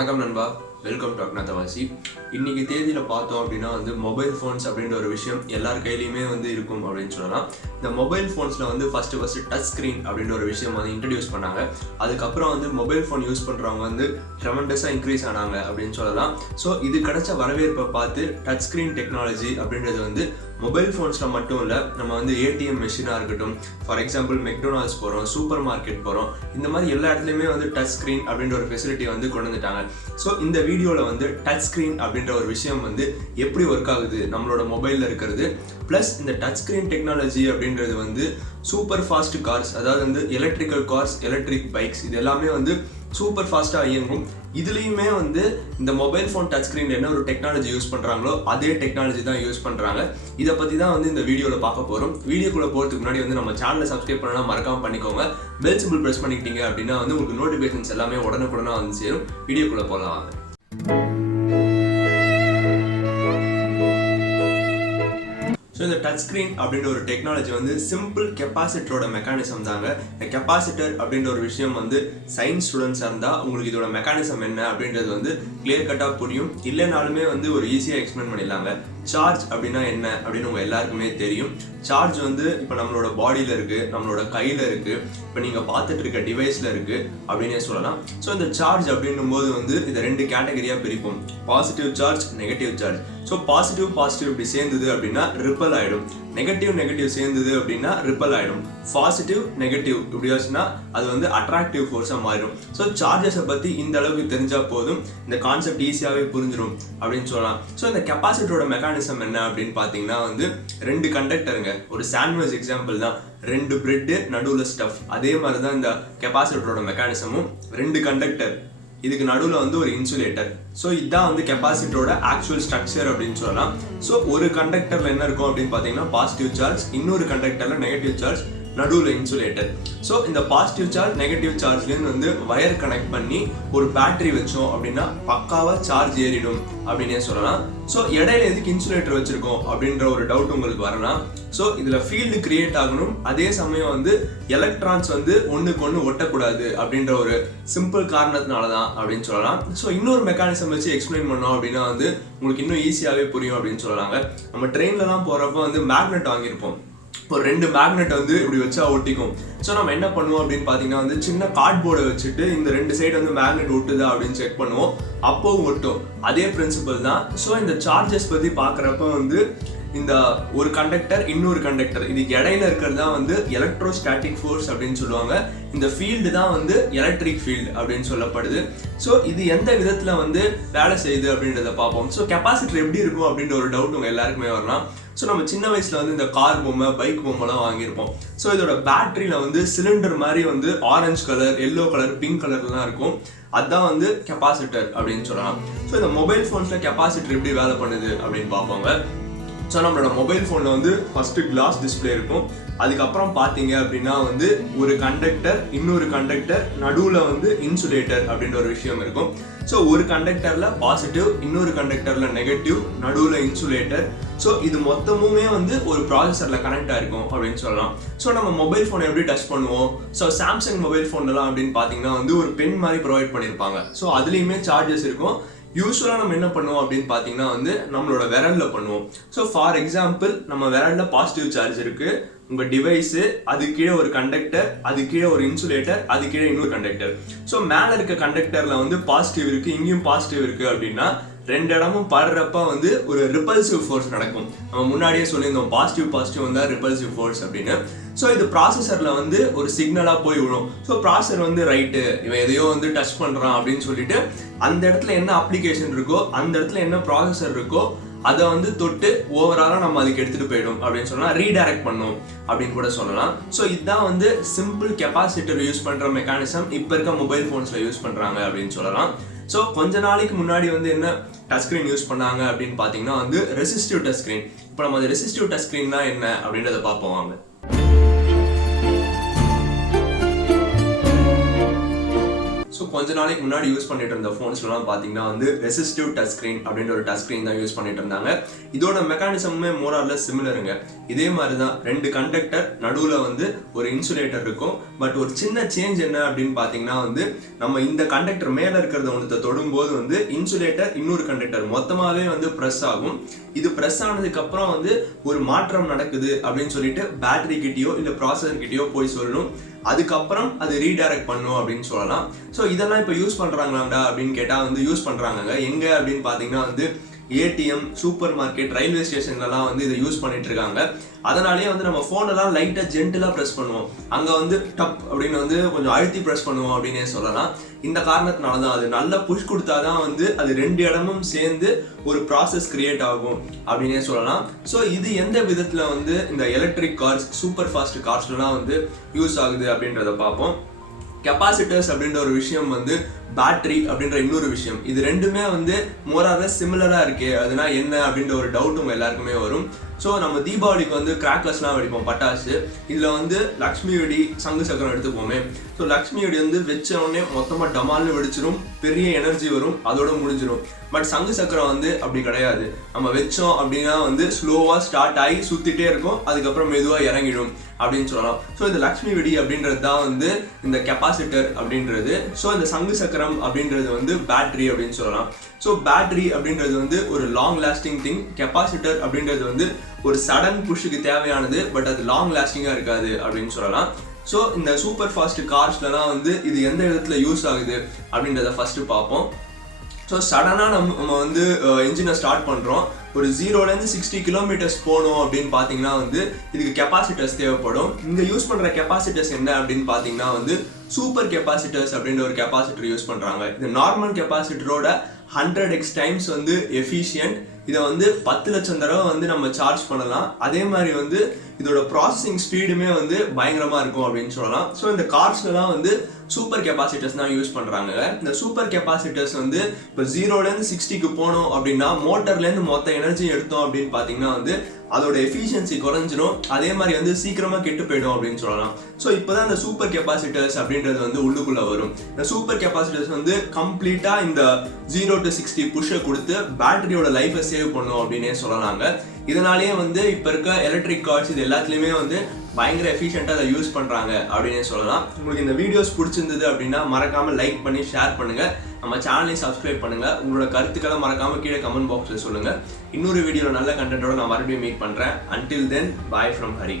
வணக்கம் நண்பா, welcome to அக்னாதவாசி. இன்னைக்கு தேதியில் பார்த்தோம் அப்படின்னா மொபைல் ஃபோன்ஸ் அப்படின்ற ஒரு விஷயம் எல்லார் கையிலையுமே இருக்கும் அப்படின்னு சொல்லலாம். இந்த மொபைல் ஃபோன்ஸில் ஃபஸ்ட்டு டச் ஸ்க்ரீன் அப்படின்ற ஒரு விஷயம் இன்ட்ரடியூஸ் பண்ணாங்க. அதுக்கப்புறம் மொபைல் ஃபோன் யூஸ் பண்ணுறவங்க ட்ரெமெண்டஸாக இன்க்ரீஸ் ஆனாங்க அப்படின்னு சொல்லலாம். ஸோ இது கிடைச்ச வரவேற்பை பார்த்து டச் ஸ்க்ரீன் டெக்னாலஜி அப்படின்றது மொபைல் ஃபோன்ஸில் மட்டும் இல்லை, நம்ம ஏடிஎம் மெஷினாக இருக்கட்டும், ஃபார் எக்ஸாம்பிள் மெக்டொனால்ட்ஸ் போகிறோம், சூப்பர் மார்க்கெட் போகிறோம், இந்த மாதிரி எல்லா இடத்துலையுமே டச் ஸ்க்ரீன் அப்படின்ற ஒரு ஃபெசிலிட்டி கொண்டு வந்துட்டாங்க. ஸோ இந்த வீடியோவில் டச் ஸ்க்ரீன் அப்படின்ற ஒரு விஷயம் எப்படி ஒர்க் ஆகுது நம்மளோட மொபைலில் இருக்கிறது, ப்ளஸ் இந்த டச் ஸ்க்ரீன் டெக்னாலஜி அப்படின்றது சூப்பர் ஃபாஸ்ட் கார்ஸ், அதாவது எலக்ட்ரிக்கல் கார்ஸ், எலக்ட்ரிக் பைக்ஸ், இது எல்லாமே சூப்பர் ஃபாஸ்ட்டாக இயங்கும். இதுலேயுமே இந்த மொபைல் ஃபோன் டச் ஸ்க்ரீனில் என்ன ஒரு டெக்னாலஜி யூஸ் பண்ணுறாங்களோ அதே டெக்னாலஜி தான் யூஸ் பண்ணுறாங்க. இதை பற்றி தான் இந்த வீடியோவில் பார்க்க போகிறோம். வீடியோக்குள்ளே போகிறதுக்கு முன்னாடி நம்ம சேனலை சப்ஸ்கிரைப் பண்ணலாம் மறக்காமல் பண்ணிக்கோங்க. பெல் சிம்பிள் ப்ரெஸ் பண்ணிக்கிட்டீங்க அப்படின்னா உங்களுக்கு நோட்டிஃபிகேஷன்ஸ் எல்லாமே உடனுக்குடனாக சேரும். வீடியோக்குள்ளே போகலாம் வாங்க. ஸோ இந்த டச் ஸ்க்ரீன் அப்படின்ற ஒரு டெக்னாலஜி சிம்பிள் கெப்பாசிட்டரோட மெக்கானிசம் தாங்க. இந்த கெப்பாசிட்டர் அப்படின்ற ஒரு விஷயம் சயின்ஸ் ஸ்டூடெண்ட்ஸாக இருந்தால் உங்களுக்கு இதோட மெக்கானிசம் என்ன அப்படின்றது கிளியர் கட்டாக புரியும். இல்லைனாலுமே ஒரு ஈஸியாக எக்ஸ்பிளைன் பண்ணிடலாங்க. சார்ஜ் அப்படின்னா என்ன அப்படின்னு உங்கள் எல்லாருக்குமே தெரியும். சார்ஜ் இப்போ நம்மளோட பாடியில் இருக்குது, நம்மளோட கையில் இருக்குது, இப்போ நீங்கள் பார்த்துட்டு இருக்க டிவைஸில் இருக்குது அப்படின்னே சொல்லலாம். ஸோ இந்த சார்ஜ் அப்படின்னும் போது இதை ரெண்டு கேட்டகரியாக பிரிப்போம். Positive charge, negative charge. So positive இப்படி சேர்ந்தது அப்படின்னா ரிப்பல் ஆகிடும், நெகட்டிவ் சேர்ந்தது அப்படின்னா ரிப்பல் ஆகிடும். பாசிட்டிவ் நெகட்டிவ் இப்படி ஆச்சுன்னா அது அட்ராக்டிவ் ஃபோர்ஸாக மாறிடும். ஸோ சார்ஜஸை பற்றி இந்த அளவுக்கு தெரிஞ்சால் போதும், இந்த கான்செப்ட் ஈஸியாகவே புரிஞ்சிடும் அப்படின்னு சொல்லலாம். ஸோ இந்த கெப்பாசிட்டரோட மெக்கானிசம் என்ன அப்படின்னு பார்த்தீங்கன்னா ரெண்டு கண்டக்டருங்க. ஒரு சாண்ட்விச் எக்ஸாம்பிள் தான், ரெண்டு பிரெட்டு நடுவில் ஸ்டஃப். அதே மாதிரி தான் இந்த கெப்பாசிட்டரோட மெக்கானிசமும். ரெண்டு கண்டக்டர், இதுக்கு நடுவில் ஒரு இன்சுலேட்டர். ஸோ இதுதான் கெப்பாசிட்டரோட ஆக்சுவல் ஸ்ட்ரக்சர் அப்படின்னு சொல்லலாம். ஸோ ஒரு கண்டக்டரில் என்ன இருக்கும் அப்படின்னு பார்த்தீங்கன்னா பாசிட்டிவ் சார்ஜ், இன்னொரு கண்டக்டரில் நெகட்டிவ் சார்ஜ், நடுவில் இன்சுலேட்டர். ஸோ இந்த பாசிட்டிவ் சார்ஜ் நெகட்டிவ் சார்ஜ்லேருந்து வயர் கனெக்ட் பண்ணி ஒரு பேட்டரி வச்சோம் அப்படின்னா பக்காவாக சார்ஜ் ஏறிடும் அப்படின்னே சொல்லலாம். ஸோ இடையில எதுக்கு இன்சுலேட்டர் வச்சிருக்கோம் அப்படின்ற ஒரு டவுட் உங்களுக்கு வரலாம். ஸோ இதில் ஃபீல்டு கிரியேட் ஆகணும், அதே சமயம் எலக்ட்ரான்ஸ் ஒன்றுக்கு ஒன்று ஒட்டக்கூடாது அப்படின்ற ஒரு சிம்பிள் காரணத்தினால தான் அப்படின்னு சொல்லலாம். ஸோ இன்னொரு மெக்கானிசம் வச்சு எக்ஸ்பிளைன் பண்ணோம் அப்படின்னா உங்களுக்கு இன்னும் ஈஸியாகவே புரியும் அப்படின்னு சொல்லலாங்க. நம்ம ட்ரெயின்லலாம் போகிறப்ப மேக்னெட் வாங்கியிருப்போம். இப்போ ரெண்டு மேக்னெட் இப்படி வச்சா ஒட்டிக்கும். ஸோ நம்ம என்ன பண்ணுவோம் அப்படின்னு பார்த்தீங்கன்னா சின்ன கார்ட்போர்டை வச்சுட்டு இந்த ரெண்டு சைடு மேக்னெட் ஒட்டுதா அப்படின்னு செக் பண்ணுவோம். அப்போவும் ஒட்டும். அதே பிரின்சிபல் தான். ஸோ இந்த சார்ஜஸ் பற்றி பார்க்குறப்ப இந்த ஒரு கண்டக்டர் இன்னொரு கண்டக்டர் இதுக்கு இடையில இருக்கிறது தான் எலக்ட்ரோஸ்டாட்டிக் ஃபோர்ஸ் அப்படின்னு சொல்லுவாங்க. இந்த ஃபீல்டு தான் எலக்ட்ரிக் ஃபீல்டு அப்படின்னு சொல்லப்படுது. ஸோ இது எந்த விதத்தில் வேலை செய்யுது அப்படின்றத பார்ப்போம். ஸோ கெப்பாசிட்டர் எப்படி இருக்கும் அப்படின்ற ஒரு டவுட் உங்கள் எல்லாருக்குமே வரலாம். ஸோ நம்ம சின்ன வயசில் இந்த கார் பொம்மை, பைக் பொம்மைலாம் வாங்கியிருப்போம். ஸோ இதோட பேட்டரியில் சிலிண்டர் மாதிரி orange colour, yellow colour, pink கலர்லாம் இருக்கும். அதுதான் கெப்பாசிட்டர் அப்படின்னு சொல்லலாம். ஸோ இந்த மொபைல் ஃபோன்ஸில் கெப்பாசிட்டர் எப்படி வேலை பண்ணுது அப்படின்னு பார்ப்போங்க. ஸோ நம்மளோட மொபைல் ஃபோனில் ஃபஸ்ட்டு கிளாஸ் டிஸ்பிளே இருக்கும். அதுக்கப்புறம் பார்த்தீங்க அப்படின்னா ஒரு கண்டக்டர், இன்னொரு கண்டக்டர், நடுவில் இன்சுலேட்டர் அப்படின்ற ஒரு விஷயம் இருக்கும். ஸோ ஒரு கண்டக்டரில் பாசிட்டிவ், இன்னொரு கண்டக்டரில் நெகட்டிவ், நடுவில் இன்சுலேட்டர். ஸோ இது மொத்தமுமே ஒரு ப்ராசஸரில் கனெக்ட் ஆகிருக்கும் அப்படின்னு சொல்லலாம். ஸோ நம்ம மொபைல் ஃபோனை எப்படி டச் பண்ணுவோம்? ஸோ சாம்சங் மொபைல் ஃபோன்லாம் அப்படின்னு பார்த்தீங்கன்னா ஒரு பென் மாதிரி ப்ரொவைட் பண்ணியிருப்பாங்க. ஸோ அதுலேயுமே சார்ஜஸ் இருக்கும். யூஸ்வலாக நம்ம என்ன பண்ணுவோம் அப்படின்னு பார்த்தீங்கன்னா நம்மளோட விரலில் பண்ணுவோம். ஸோ ஃபார் எக்ஸாம்பிள் நம்ம விரலில் பாசிட்டிவ் சார்ஜ் இருக்குது, உங்கள் டிவைஸு, அது கீழே ஒரு கண்டக்டர், அது கீழே ஒரு இன்சுலேட்டர், அது கீழே இன்னொரு கண்டக்டர். ஸோ மேலே இருக்க கண்டக்டரில் பாசிட்டிவ் இருக்குது, இங்கேயும் பாசிட்டிவ் இருக்குது அப்படின்னா ரெண்டு இடமும் படுறப்ப ஒரு ரிப்பல்சிவ் ஃபோர்ஸ் நடக்கும். நம்ம முன்னாடியே சொல்லியிருந்தோம் பாசிட்டிவ் வந்தால் ரிப்பல்சிவ் ஃபோர்ஸ் அப்படின்னு. ஸோ இது ப்ராசஸரில் ஒரு சிக்னலாக போய் விடும். ஸோ ப்ராசஸர் ரைட்டு, இவன் எதையோ டச் பண்ணுறான் அப்படின்னு சொல்லிட்டு அந்த இடத்துல என்ன அப்ளிகேஷன் இருக்கோ, அந்த இடத்துல என்ன ப்ராசஸர் இருக்கோ அதை தொட்டு ஓவராலாக நம்ம அதுக்கு எடுத்துகிட்டு போயிடும் அப்படின்னு சொல்லலாம். ரீடைரக்ட் பண்ணும் அப்படின்னு கூட சொல்லலாம். ஸோ இதுதான் சிம்பிள் கெப்பாசிட்டர் யூஸ் பண்ணுற மெக்கானிசம் இப்போ இருக்க மொபைல் ஃபோன்ஸில் யூஸ் பண்ணுறாங்க அப்படின்னு சொல்லலாம். ஸோ கொஞ்ச நாளைக்கு முன்னாடி என்ன டச் ஸ்க்ரீன் யூஸ் பண்ணாங்க அப்படின்னு பார்த்தீங்கன்னா ரெசிஸ்டிவ் டச் ஸ்க்ரீன். இப்போ நம்ம அந்த ரெசிஸ்டிவ் டச் ஸ்க்ரீன்னா என்ன அப்படின்றத பார்ப்போம் வாங்க. ஸோ கொஞ்ச நாளைக்கு முன்னாடி யூஸ் பண்ணிட்டு இருந்த ஃபோன்ஸ்லாம் பார்த்தீங்கன்னா வந்து ரெசிஸ்டிவ் டச் ஸ்க்ரீன் அப்படின்ற ஒரு டச் ஸ்க்ரீன் தான் யூஸ் பண்ணிட்டு இருந்தாங்க. இதோட மெக்கானிசமே மோரார்ல சிமிலருங்க. இதே மாதிரி தான் 2 கண்டக்டர் நடுவில் வந்து ஒரு இன்சுலேட்டர் இருக்கும். பட் ஒரு சின்ன சேஞ்ச் என்ன அப்படின்னு பார்த்தீங்கன்னா வந்து நம்ம இந்த கண்டக்டர் மேலே இருக்கிறத ஒன்று தொடும்போது வந்து இன்சுலேட்டர் இன்னொரு கண்டக்டர் மொத்தமாகவே வந்து ப்ரெஸ் ஆகும். இது ப்ரெஸ் ஆனதுக்கு அப்புறம் வந்து ஒரு மாற்றம் நடக்குது அப்படின்னு சொல்லிட்டு பேட்டரி கிட்டயோ இல்லை ப்ராசஸர் கிட்டயோ போய் சொல்லணும். அதுக்கப்புறம் அது ரீடைரக்ட் பண்ணும் அப்படின்னு சொல்லலாம். ஸோ இதெல்லாம் இப்போ யூஸ் பண்ணுறாங்களாண்டா அப்படின்னு கேட்டால் வந்து யூஸ் பண்ணுறாங்க. எங்கே அப்படின்னு பார்த்தீங்கன்னா வந்து ஏடிஎம், சூப்பர் மார்க்கெட், ரயில்வே ஸ்டேஷன்லலாம் வந்து இதை யூஸ் பண்ணிட்டு இருக்காங்க. அதனாலேயே வந்து நம்ம ஃபோனெல்லாம் லைட்டாக ஜென்டிலாக ப்ரெஸ் பண்ணுவோம். அங்கே வந்து டப் அப்படின்னு வந்து கொஞ்சம் அழுத்தி ப்ரெஸ் பண்ணுவோம் அப்படின்னே சொல்லலாம். இந்த காரணத்தினால தான் அது நல்லா புஷ் கொடுத்தா தான் வந்து அது 2 இடமும் சேர்ந்து ஒரு ப்ராசஸ் கிரியேட் ஆகும் அப்படின்னே சொல்லலாம். ஸோ இது எந்த விதத்தில் வந்து இந்த எலக்ட்ரிக் கார்ஸ், சூப்பர் ஃபாஸ்ட் கார்ஸ்லாம் வந்து யூஸ் ஆகுது அப்படின்றத பார்ப்போம். கெப்பாசிட்டர்ஸ் அப்படின்ற ஒரு விஷயம் வந்து பேட்டரி அப்படின்ற இன்னொரு விஷயம், இது ரெண்டுமே வந்து மோராக சிமிலராக இருக்கு. அதுனா என்ன அப்படின்ற ஒரு டவுட் உங்க எல்லாருக்குமே வரும். ஸோ நம்ம தீபாவளிக்கு வந்து கிராக்கர்ஸ்லாம் வெடிப்போம், பட்டாசு. இதில் வந்து லக்ஷ்மி வெடி, சங்கு சக்கரம் எடுத்துப்போமே. ஸோ லக்ஷ்மி வெடி வந்து வச்ச உடனே மொத்தமாக டமால்னு வெடிச்சிடும், பெரிய எனர்ஜி வரும், அதோட முடிஞ்சிடும். பட் சங்கு சக்கரம் வந்து அப்படி கிடையாது. நம்ம வச்சோம் அப்படின்னா வந்து ஸ்லோவாக ஸ்டார்ட் ஆகி சுற்றிட்டே இருக்கும், அதுக்கப்புறம் மெதுவாக இறங்கிடும் அப்படின்னு சொல்லலாம். ஸோ இந்த லக்ஷ்மி வெடி அப்படின்றது தான் வந்து இந்த கெப்பாசிட்டர் அப்படின்றது. ஸோ இந்த சங்கு சக்கரம் அப்படின்றது வந்து பேட்டரி அப்படின்னு சொல்லலாம். ஸோ பேட்டரி அப்படின்றது வந்து ஒரு லாங் லாஸ்டிங் திங். கெப்பாசிட்டர் அப்படின்றது வந்து ஒரு சடன் புஷ்ஷுக்கு தேவையானது, பட் அது லாங் லாஸ்டிங்காக இருக்காது அப்படின்னு சொல்லலாம். ஸோ இந்த சூப்பர் ஃபாஸ்ட் கார்ஸ்லாம் வந்து இது எந்த விதத்துல யூஸ் ஆகுது அப்படின்றத ஃபர்ஸ்ட் பார்ப்போம். ஸோ சடனாக நம்ம வந்து இன்ஜினை ஸ்டார்ட் பண்ணுறோம். ஒரு 0லேருந்து 60 கிலோமீட்டர்ஸ் போகணும் அப்படின்னு பார்த்தீங்கன்னா வந்து இதுக்கு கெப்பாசிட்டர்ஸ் தேவைப்படும். இங்கே யூஸ் பண்ணுற கெப்பாசிட்டர்ஸ் என்ன அப்படின்னு பார்த்தீங்கன்னா வந்து சூப்பர் கெப்பாசிட்டர்ஸ் அப்படின்ற ஒரு கெப்பாசிட்டர் யூஸ் பண்ணுறாங்க. இது நார்மல் கெப்பாசிட்டரோட 100x டைம்ஸ் வந்து எஃபிஷியன்ட். இதை வந்து 10 லட்சம் தடவை வந்து நம்ம சார்ஜ் பண்ணலாம். அதே மாதிரி வந்து இதோட ப்ராசஸிங் ஸ்பீடுமே வந்து பயங்கரமாக இருக்கும் அப்படின்னு சொல்லலாம். ஸோ இந்த கார்ஸ்லாம் வந்து சூப்பர் கெப்பாசிட்டர்ஸ் தான் யூஸ் பண்ணுறாங்க. இந்த சூப்பர் கெப்பாசிட்டர்ஸ் வந்து இப்போ 0லேருந்து 60க்கு போனோம் அப்படின்னா மோட்டர்லேருந்து மொத்த எனர்ஜி எடுத்தோம் அப்படின்னு பார்த்தீங்கன்னா வந்து அதோட எஃபிஷியன்சி குறைஞ்சிரும். அதே மாதிரி வந்து சீக்கிரமாக கெட்டு போயிடும் அப்படின்னு சொல்லலாம். ஸோ இப்போ தான் இந்த சூப்பர் கெப்பாசிட்டர்ஸ் அப்படின்றது வந்து உள்ளுக்குள்ளே வரும். இந்த சூப்பர் கெப்பாசிட்டர்ஸ் வந்து கம்ப்ளீட்டாக இந்த 0 to 60 புஷ்ஷை கொடுத்து பேட்டரியோட லைஃபை சேவ் பண்ணும் அப்படின்னே சொல்லலாங்க. இதனாலேயே வந்து இப்போ இருக்க எலக்ட்ரிக் கார்ஸ் இது எல்லாத்துலேயுமே வந்து பயங்கர எஃபிஷியண்டாக அதை யூஸ் பண்ணுறாங்க அப்படின்னே சொல்லலாம். உங்களுக்கு இந்த வீடியோஸ் பிடிச்சிருந்தது அப்படின்னா மறக்காமல் லைக் பண்ணி ஷேர் பண்ணுங்கள். நம்ம சேனலையும் சப்ஸ்கிரைப் பண்ணுங்கள். உங்களோட கருத்துக்களை மறக்காமல் கீழே கமெண்ட் பாக்ஸில் சொல்லுங்கள். இன்னொரு வீடியோவில் நல்ல கண்டென்ட்டோட நான் மறுபடியும் மீட் பண்ணுறேன். Until then, bye from Hari.